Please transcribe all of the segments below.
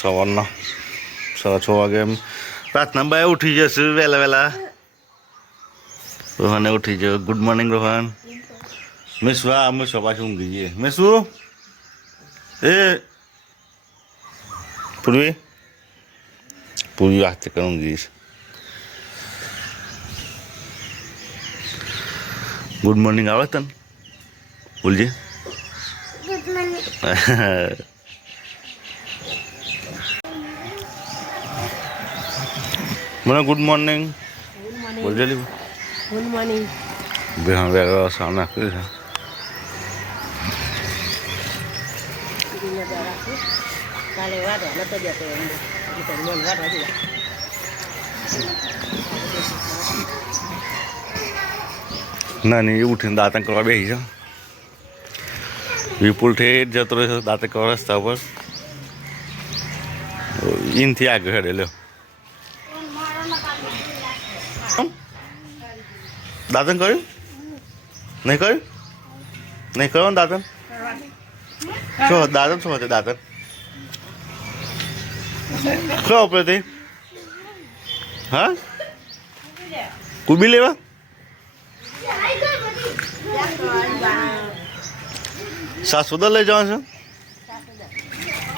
સવારના 6:30 વાગે એમ રાતના બાય ઉઠી જશે વહેલા વહેલા. રોહને ઉઠી ગયો. Good morning Rohan. મિસ વાહ મિસ પાછી ઊંઘી જઈએ. મિસ શું એ પૂર્વી પૂર્વી વાસ્તે કર ઊંઘી છે. ગુડ મોર્નિંગ આવે તને બોલજે. Good morning. મને ગુડ મોર્નિંગ બોલજે લી. Good morning. બે હા બે સામે નાખ્યું છે. કાલે વાડો નતો જતો એમને મન વાડો હતી. ના નહીં એ ઉઠીને દાંતણ કરવા બેસી છે. વિપુલ ઠેઠ જતો રહે છે દાંતણ કરવા રસ્તા ઉપર. ઇનથી આગળ હેડે લ્યો. દાંતણ કર્યું નહીં કર્યું નહીં કર્યું ને દાંતણ શું દાંતણ શું હતું દાંતણ શું વાપરે તે હા કુબી લેવા સાસુદા લઈ જવા છે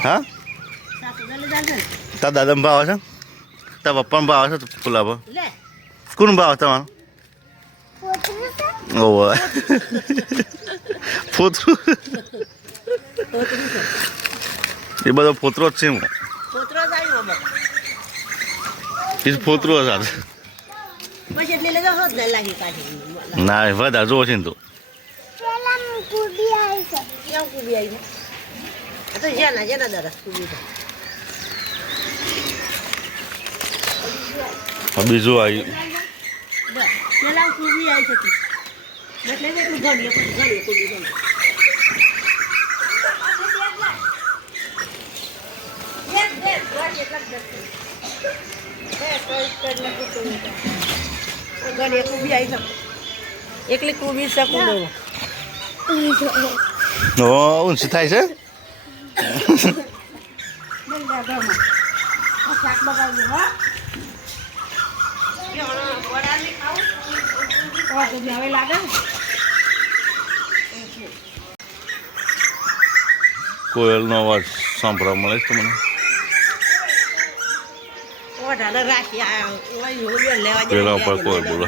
હા તાર દાદા ભાવ છે તાર પપ્પાનો ભાવ છે ફૂલા ભાવ કોણ ભાવ તમારો ઓહ ફોતરું એ બધો ફોતરો જ છે હું ફોતરો સાથે ના વધારે જોવો છે ને તો બીજું આવ્યું એકલી કુબી શકું ઊંચી થાય છે. કોયલનો અવાજ સાંભળવા મળે છે મને. પેલા ઉપર કોયલ બોલો.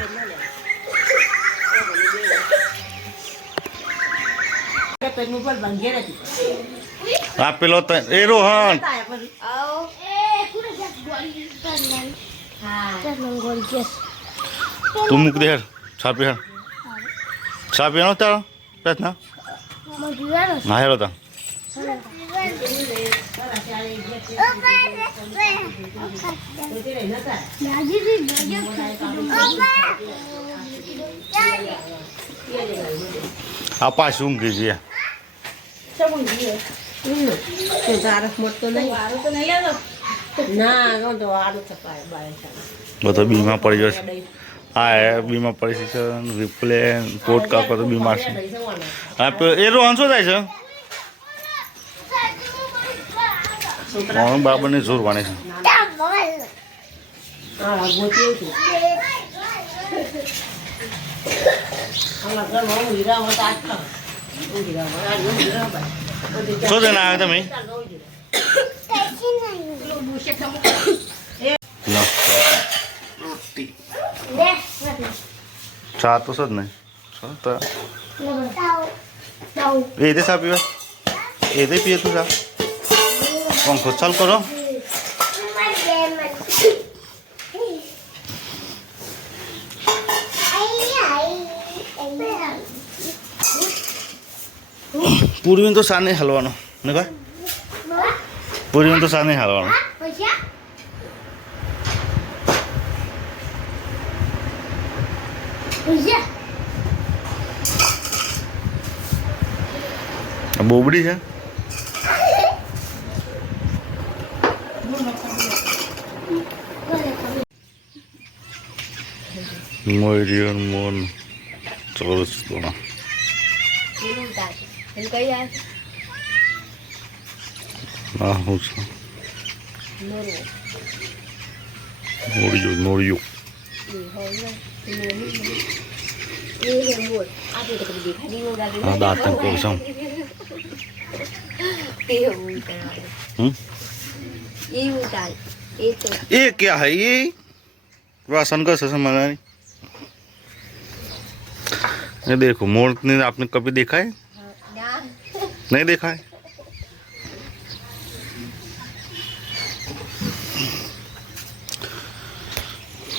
આ પેલો એ રોહન તું મૂક દે હેર છાપી હેર છાપી નો તારો પ્રશ્ન ના હેરો તા આ પાછું ઊંઘી જઈએ. બધો બીમાર પડી જશે. હા બીમાર પડી છે. વિપુલે કોટ કાકો તો બીમાર છે. એ રોહન શું થાય છે બાબાને જોર વાણે છે. શું થઈને આવ્યા તમે ચા તો સદ નહીં એ દે ચા પીવા એ દે પીએ તું ચા પંખો ચાલ કરો. પૂર્વીને તો સા નહીં હાલવાનો ને ભાઈ પૂર્વીને તો સા નહીં હાલવાનો. બોબડી છે મોયરિયો મોન ચોરસ દોણા હા હું છું નોળિયું हाँ दातन को सम ये क्या है ये राशन का सामान है ये देखो मोर ने आपने कभी देखा है नहीं देखा है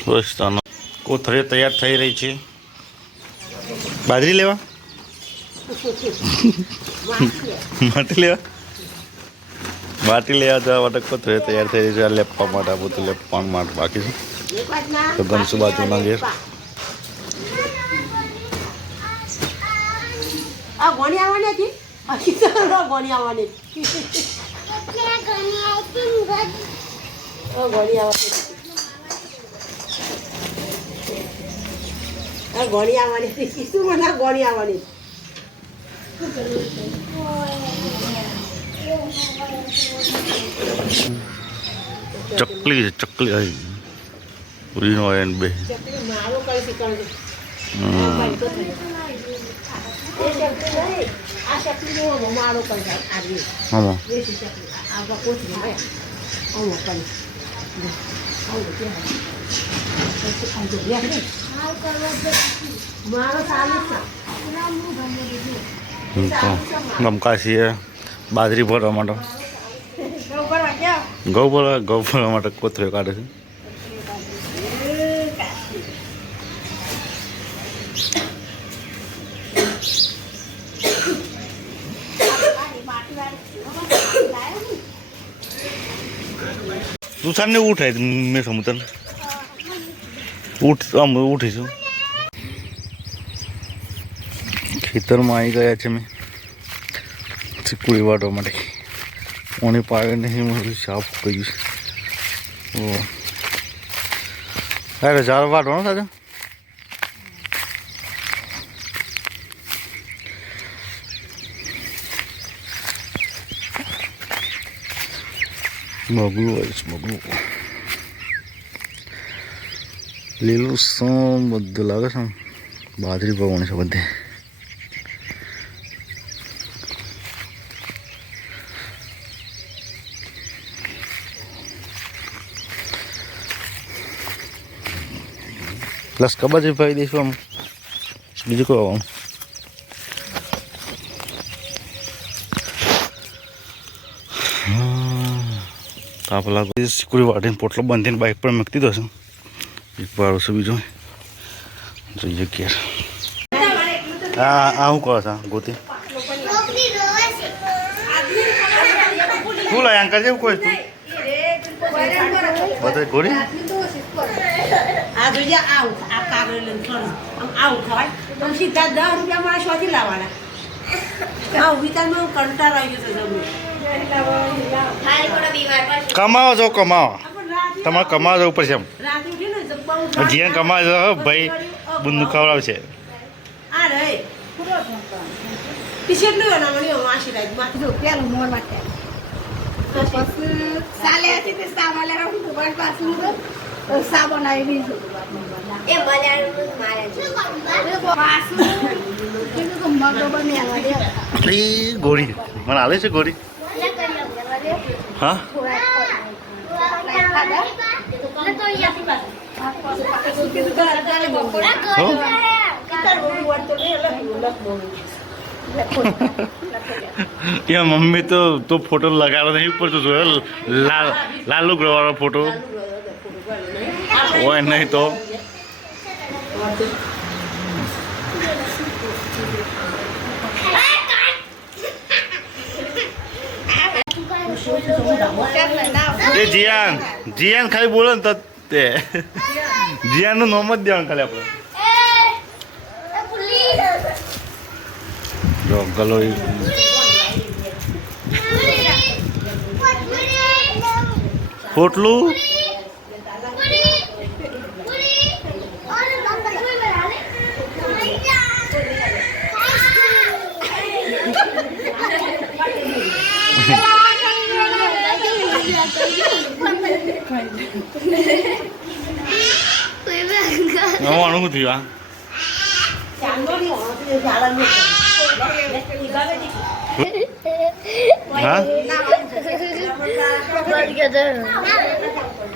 बस कोथળી તૈયાર થઈ રહી છે બાજરી લેવા માટી લેવા જવા માટે કોથળી તૈયાર થઈ રહી છે લેપવા માટે આ બધું લેપવાનું માટે બાકી છે તો ગમસુ બાજુના ઘેર ગોણી આવવાની હતી ગોણી આવવાની ગોળી આવવાની હતી શું મને ગોળી આવવાની ચકલી છે ચકલી આવી પૂરીનો હોય ને બે મારો કઈ શીખવાનું આ ચકલી મારો કઈ આવી આમાં આ કોથળી મારો ગમકાશી બાજરી ભરવા માટે ઘઉં ભરવા માટે કોથળીઓ કાઢે છે તું સાને ઉઠાય મેં સમુદ્ર આમ ઉઠીશું ખેતરમાં આવી ગયા છે મેં ચીકુડી વાટવા માટે ઓની પાડે નહીં મારું સાફ કર્યું છે ઓ અરે ઝાડ વાટવાનો સાજા મગલું હોય છે મગલું લીલું સમ બધું લાગે છે બાજરી પવણી છે બધે પ્લસ કબાજી ભાઈ દઈશું આમ બીજું કોઈ આમ તાપ લાગે સિક્યુરી વાટીને પોટલો બાંધીને બાઇક પર મૂકી દીધો છે એક વાર છે બીજો જોઈએ ઘેર આ શું કહો છો ગોતી શું લાય અંકલ જેવું કોઈ તું બધા ગોળી આ જોઈએ આવું આ કાગળ લઈને થોડું આમ આવું ખવાય આમ સીધા 10 રૂપિયા મારા શોધી લાવવાના આવું વિચારમાં કંટાળ આવી ગયો છે કમાવો છો કમાવો તમારે કમાવા જવું પડશે એમ રાતે ઉઠીને જ્યાં કમાવા જાવ ભાઈ બુંદ ખવડાવશે આ રે ટી-શર્ટ નું બનાવવાની આશીર્વાદ માથે તો પેલું મોર માટે સાલે હતી તે સાવાલે રાઉન્ડ મોબાઈલ પાછું સાબન આવી દીધું એ બજારનું મારે છે પાછું કીધું તો મગો બનાવવા દે એ ગોળી મને આલે છે ગોળી હા ત્યાં મમ્મી તો ફોટો લગાડો નહીં પડતો જોયો લાલુ ગ્રહવાળો ફોટો હોય નહીં તો એ જીયાન ખાલી બોલે ને તો તે જીયાનનું નામ જ દેવાનું ખાલી આપણે જો ગલો પોટલું નવાનું શું થયું હા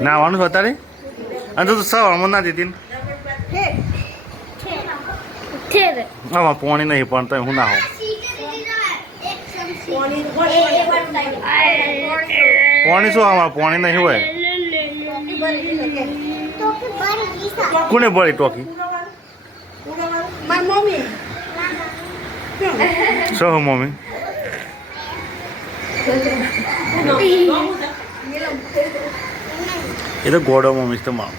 નાવાનું છે અત્યારે અને તો સવારમાં ના દીધી ને આમાં પાણી નહીં પણ તો હું ના હોઉં પાણી શું આમાં પાણી નહીં હોય કોને બળી ટોકી શું મમ્મી એ તો ગોડો મમ્મી તો મારું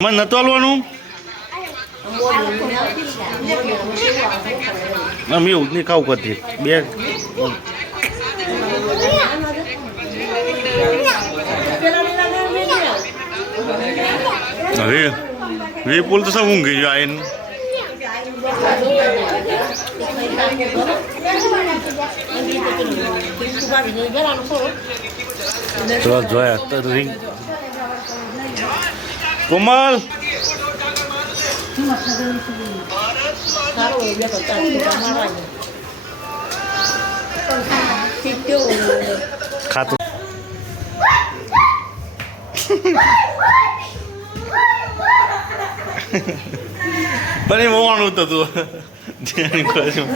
મને નતું હાલવાનું મેં એવું જ નહીં ખાવું કરતી બે વિપુલ તો સબ ઊંઘી ગયો આઈને ચલો જોયા તો રિંગ કોમલ ખાતું પણ એ મોવાનું હતું તું જેની કહ્યું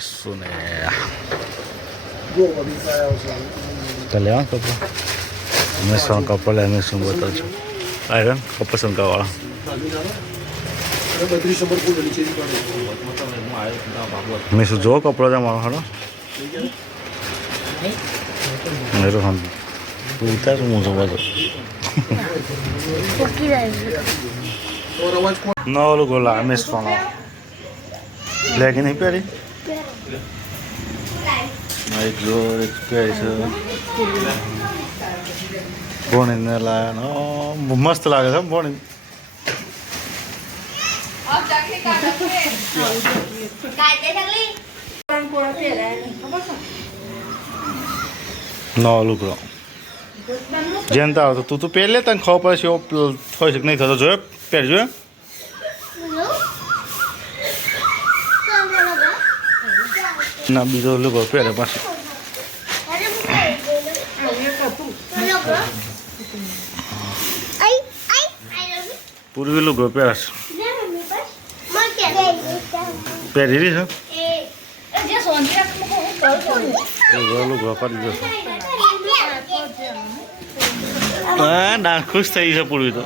સુને તો લેવા કપડા મેં સો કપડા લે મેં શું બતાવું છું આયરન કપા સંકાવાળા મેં શું જો કપડા છે મારો હાડો મેરો હમ તું ઉતાર હું જો બધો ન ઓલું ગોલા મેં સોનો બ્લેક નહીં પહેરી એક જોર એક પહેરી છે ભણીને લાયા મસ્ત લાગે છે ભણી ન લુકડો જેનતા આવતો તું તો પહેલે તને ખબર પડે છે એવો થઈ શકે નહીં થતો જોયો પહેરજો ના બીજો લુગડો પહેરે પાછું પૂર્વી લુગડો પહેરશ પહેરી રહી છે લુગડો કરી જશે હા ના ખુશ થઈ છે પૂર્વી તો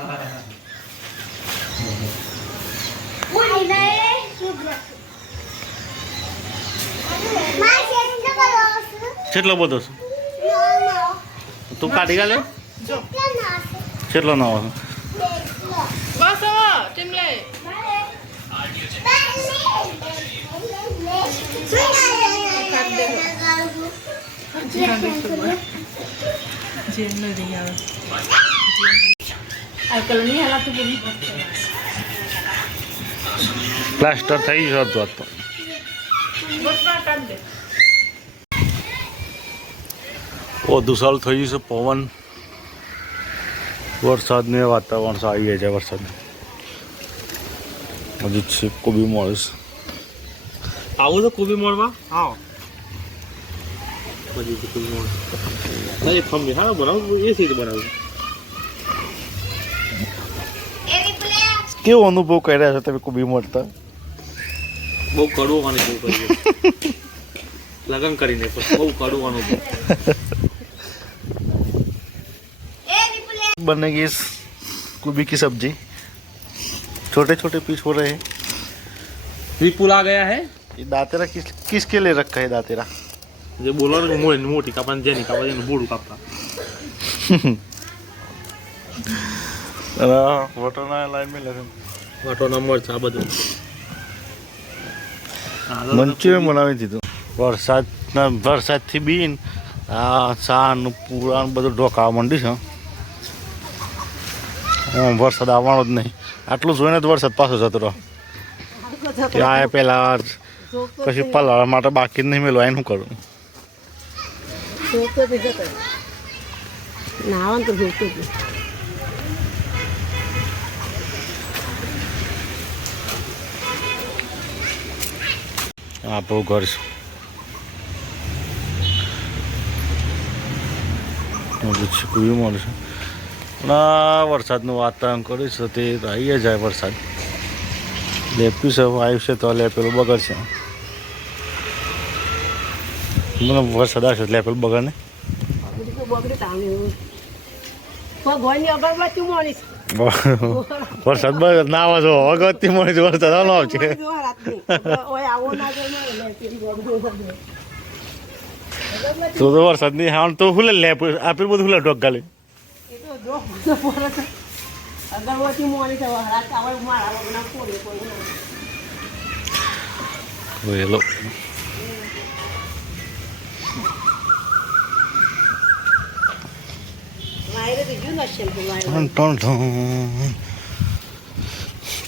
કેટલો બધો છે તું કાઢી ગાલે કેટલો ના આવે પ્લાસ્ટર થઈ જતું તો દુસાલ થઈ ગયું છે પવન વરસાદને વાતાવરણ આવી જાય છે વરસાદ હજી છે કોબી મળે છે આવું તો કોબી મળવા આવો પછી કોબી મળે નહીં ફમી હા બનાવું એ રીતે બનાવું કેવો અનુભવ કર્યા છે તમે કોબી મળતા બહુ કડવો અનુભવ કર્યો લગન કરીને બહુ કડવો અનુભવ बनेगी इस गोभी की सब्जी छोटे छोटे पीस हो रहे हैं विपुल आ गया है ये दातेरा किसके लिए रखा है दातेरा जो बोला ना मोटी कापा जेनी कापा जेनी बूढ़ कापा વટોના લાઈન મેં લખે વાટો નંબર છે આ બધું મંચુરિયન બનાવી દીધું વરસાદથી બીન આ સાનું પૂરાનું બધું ઢોકાવા માંડ્યું છે વરસાદ આવવાનો જ નહીં આટલું જોઈને તો વરસાદ પાછો જતો રહો કે આ પેલા પછી પલાળવા માટે બાકી જ નહીં મેળવા એનું કરું નાવાનું તો જોતું હતું આપણું ઘર છે ચીકું મળે છે ના વરસાદનું વાતાવરણ કર્યું છે તે આવી જાય વરસાદ લેપ્યું છે આવ્યું છે તો લેપેલું બગડશે મને વરસાદ આવશે તો લેપેલું બગડ ને વરસાદ બગડ ના આવે છો અગત્ય મળી વરસાદ આવો આવશે તો વરસાદ નહીં હા તો હુલે લેપ આપેલું બધું હુલે ઢોક ગાલે હેલો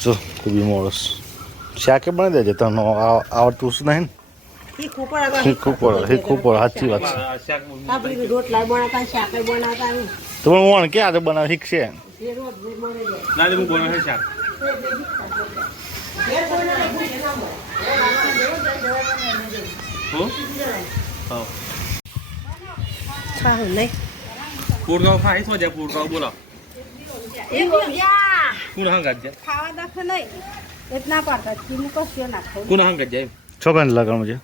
જો કુબી મોડસ શાકે બની દેજે તને આવડતું શું નહીં શીખવું પડે સાચી વાત છે રોટલા બનાવતા શાક બનાવતા તો પણ હું ક્યાં આજે બનાવે શીખશે ના હું બોલો છે શાક હો પૂરગાવ ખાઈ છો જા પૂરગાવ બોલો કોણ હંગાત જાય ખાવા દાખલ નહીં એટલા પાડતા ચીનું કશું નાખો કોણ હંગાત જાય છોકરાને લગાડવું છે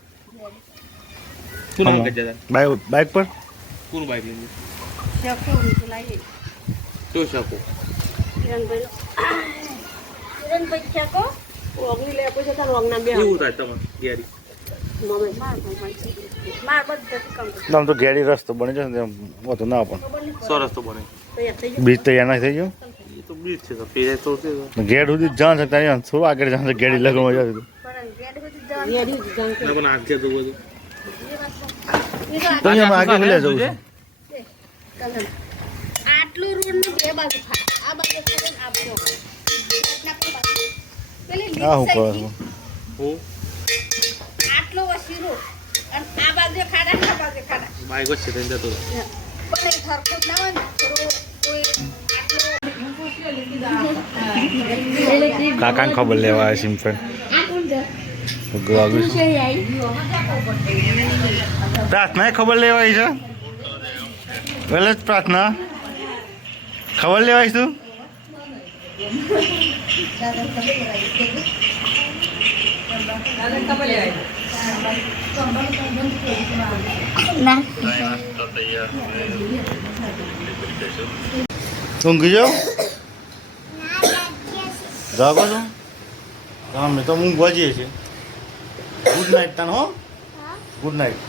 કોણ હંગાત જાય બાઇક પર કોણ બાઈક લઈને શકો લાવીએ શું શકો કિરણભાઈ શકો ઓગણી લે પછી તાર ઓગના બે કેવું થાય તમારે ગેરી માર બધું કામ આમ તો ઘેરી રસ્તો બની જશે ને તો ના પણ સરસ તો બને બીજ તૈયાર ના થઈ ગયું એ તો બીજ છે તો પેજ તો છે ઘેર સુધી જાણ છે ત્યાં થોડું આગળ જાણ છે ઘેરી લગવા જશે ના પણ આજ છે તો બધું તો અહીંયા આગળ લે જવું છે આટલું રોડ ની બે બાજુ આ બાજુ આ બાજુ આ હું કરો હો આટલો વસી રોડ અને આ બાજુ ખાડા આ બાજુ ખાડા બાઈક વચ્ચે થઈને જતો હતો. પણ એ સરખું ના હોય ને થોડું કોઈ આટલો કાકાને ખબર લેવા આવે સિમ્પલ પ્રાર્થના ખબર લેવાય છે પહેલે જ પ્રાર્થના ખબર લેવાય તું ઊંઘી જાઓ જાગો છો અમે તો ઊંઘવા જઈએ છીએ ગુડ નાઇટ તને હો ગુડ નાઇટ